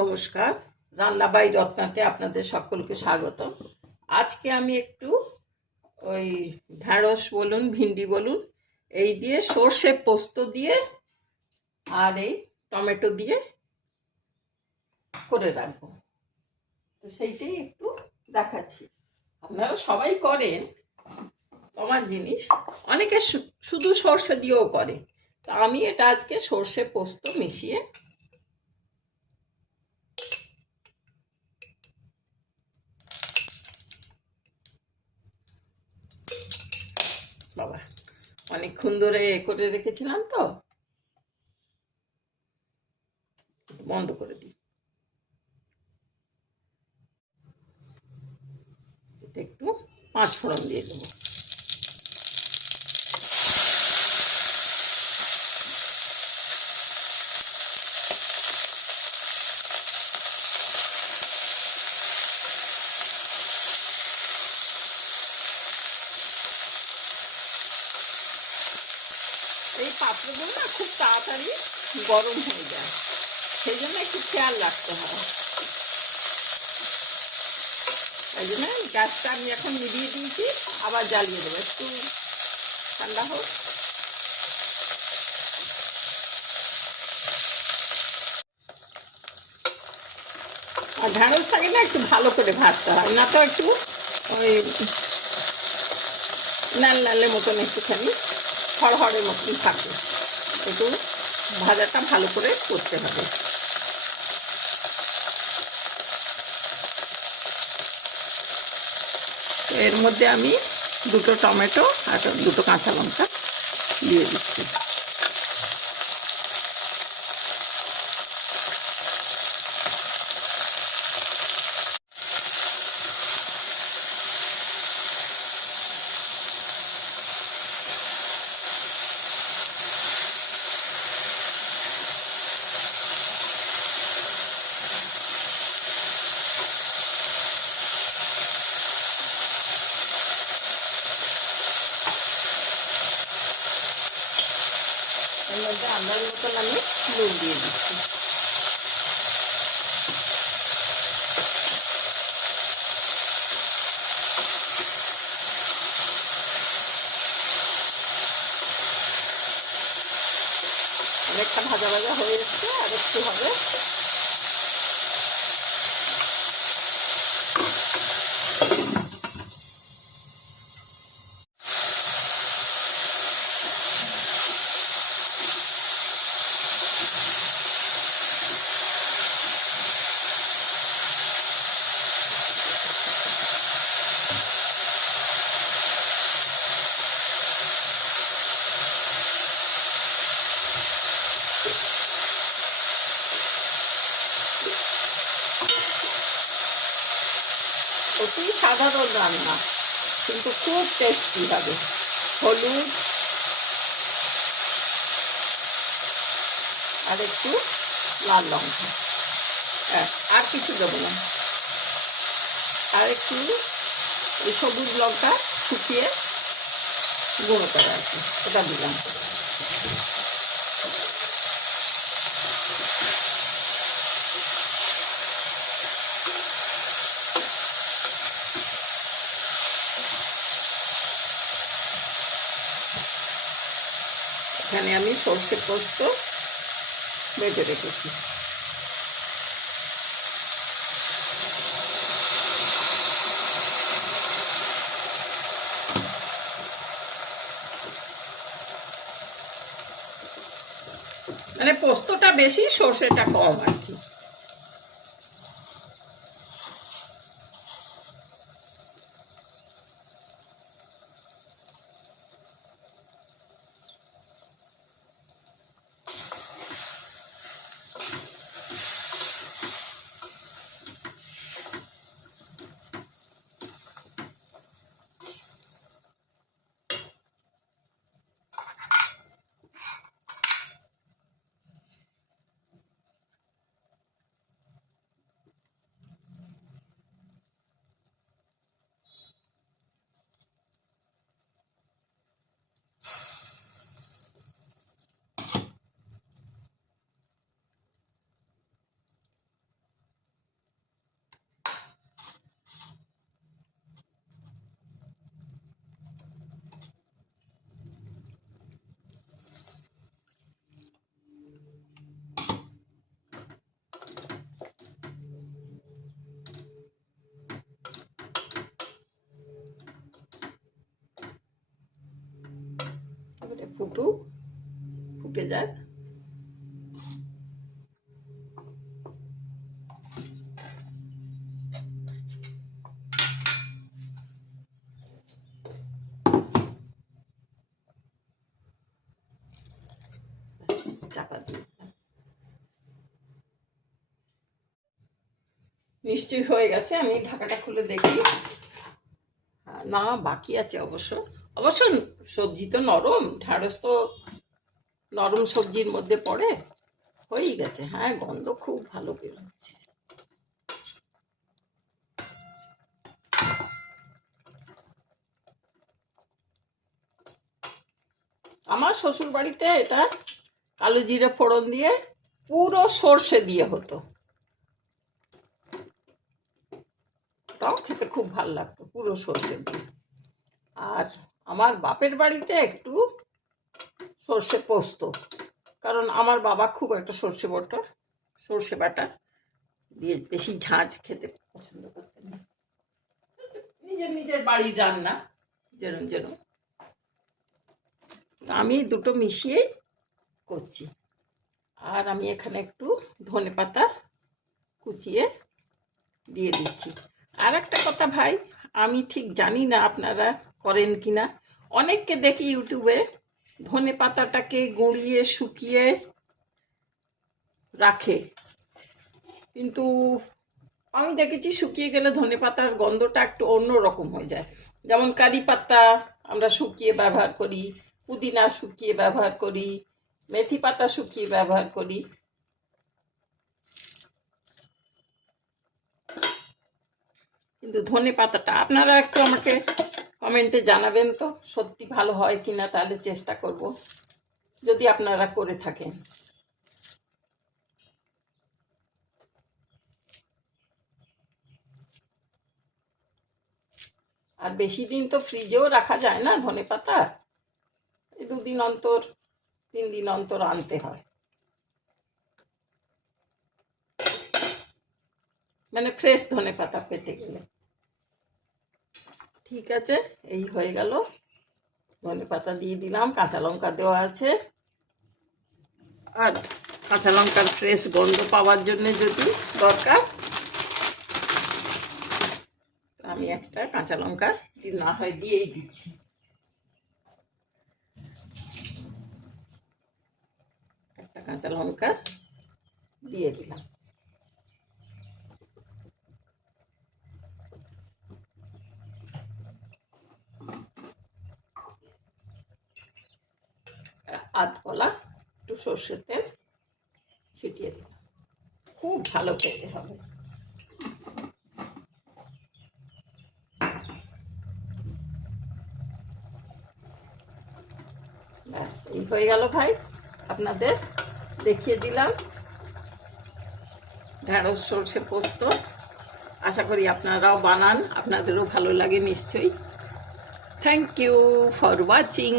নমস্কার, রান্না বাই রত্নাতে আপনাদের সকলকে স্বাগত। আজকে আমি একটু ওই ঢ্যাঁড়স বলুন, ভিন্ডি বলুন, এই দিয়ে সর্ষে পোস্ত দিয়ে আর এই টমেটো দিয়ে করে রাখবো। তো সেইটাই একটু দেখাচ্ছি। আপনারা সবাই করেন, কমার জিনিস। অনেকে শুধু সর্ষে দিয়েও করে, তো আমি এটা আজকে সর্ষে পোস্ত মিশিয়ে বাবা অনেকক্ষণ ধরে করে রেখেছিলাম, তো বন্ধ করে দিই। এটা একটু পাঁচ ফোড়ন দিয়ে দেবো। এই পাত্রগুলো না খুব তাড়াতাড়ি গরম হয়ে যায়, সেই জন্য একটু খেয়াল রাখতে হয়। এই জন্য গ্যাসটা আমি এখন নিভিয়ে দিয়েছি, আবার জ্বালিয়ে দেবো, একটু ঠান্ডা হোক। আর ঢ্যাঁড়সটাকে না একটু ভালো করে ভাজতে হয়, না তো একটু ওই লাল লালের মতন একটুখানি খড়খড়ের মতন থাকে। একটু ভাজাটা ভালো করে করতে হবে। এর মধ্যে আমি দুটো টমেটো আর দুটো কাঁচা লঙ্কা দিয়ে দিচ্ছি। এর মধ্যে আন্দাজ মতন আমি নুন দিয়ে দিচ্ছি। অনেকটা ভাজা ভাজা হয়ে এসছে, আর একটু হবে। অতি সাধারণ রান্না, কিন্তু খুব টেস্টি হবে। হলুদ আর একটু লাল লঙ্কা, আর কিছু দেবো না। আর একটু সবুজ লঙ্কা শুকিয়ে গুঁড়ো করে আছে, এটা দিলাম। এখানে আমি সর্ষে পোস্ত বেটে রেখেছি। মানে পোস্তটা বেশি, সর্ষেটা কম আর কি। ফুটে যাক। চাপা দিয়ে নিশ্চয়ই হয়ে গেছে। আমি ঢাকাটা খুলে দেখি। না, বাকি আছে অবশ্য। সবজি তো নরম, ঢ্যাঁড়স তো নরম সবজির মধ্যে পড়ে। হয়েই গেছে। হ্যাঁ, গন্ধ খুব ভালো বেরোচ্ছে। আমার শ্বশুর বাড়িতে এটা কালো জিরে ফোড়ন দিয়ে পুরো সর্ষে দিয়ে হতো। ওটাও খেতে খুব ভালো লাগতো পুরো সর্ষে দিয়ে। আর আমার বাপের বাড়িতে একটু সর্ষে পোস্ত, কারণ আমার বাবা খুব একটা সর্ষে বাটা দিয়ে বেশি ঝাঁঝ খেতে পছন্দ করতেন না। নিজের বাড়ির রান্না যেরম আমি দুটো মিশিয়ে করছি। আর আমি এখানে একটু ধনেপাতা কুচিয়ে দিয়ে দিচ্ছি। আর একটা কথা ভাই, আমি ঠিক জানি না আপনারা করেন কিনা। অনেককে দেখি ইউটিউবে ধনেপাতাটাকে গুঁড়িয়ে শুকিয়ে রাখে, কিন্তু আমি দেখেছি শুকিয়ে গেলে ধনেপাতার গন্ধটা একটু অন্যরকম হয়ে যায়। যেমন কারি পাতা আমরা শুকিয়ে ব্যবহার করি, পুদিনা শুকিয়ে ব্যবহার করি, মেথি পাতা শুকিয়ে ব্যবহার করি। কিন্তু ধনে পাতাটা আপনারা একটু আমাকে কমেন্টে জানাবেন তো সত্যি ভালো হয় কিনা, তাহলে চেষ্টা করব যদি আপনারা করে থাকেন। আর বেশি দিন তো ফ্রিজেও রাখা যায় না ধনে পাতা, 2 দিন অন্তর 3 দিন অন্তর আনতে হয়, মানে ফ্রেশ ধনে পাতা পেতে গেলে। ঠিক আছে, এই হয়ে গেল। ধনে পাতা দিয়ে দিলাম, কাঁচা লঙ্কা দেওয়া আছে। আর কাঁচা লঙ্কার ফ্রেশ গন্ধ পাওয়ার জন্য যদি দরকার, আমি একটা কাঁচা লঙ্কা না হয় দিয়েই দিচ্ছি। একটা কাঁচা লঙ্কা দিয়ে দিলাম। আধ কলা একটু সর্ষের তেল ছিটিয়ে দিলাম। খুব ভালো খেতে হবে। ব্যাস, এই হয়ে গেল ভাই। আপনাদের দেখিয়ে দিলাম ঢেঁড়স সর্ষে পোস্ত। আশা করি আপনারাও বানান, আপনাদেরও ভালো লাগে নিশ্চয়ই। Thank you for watching.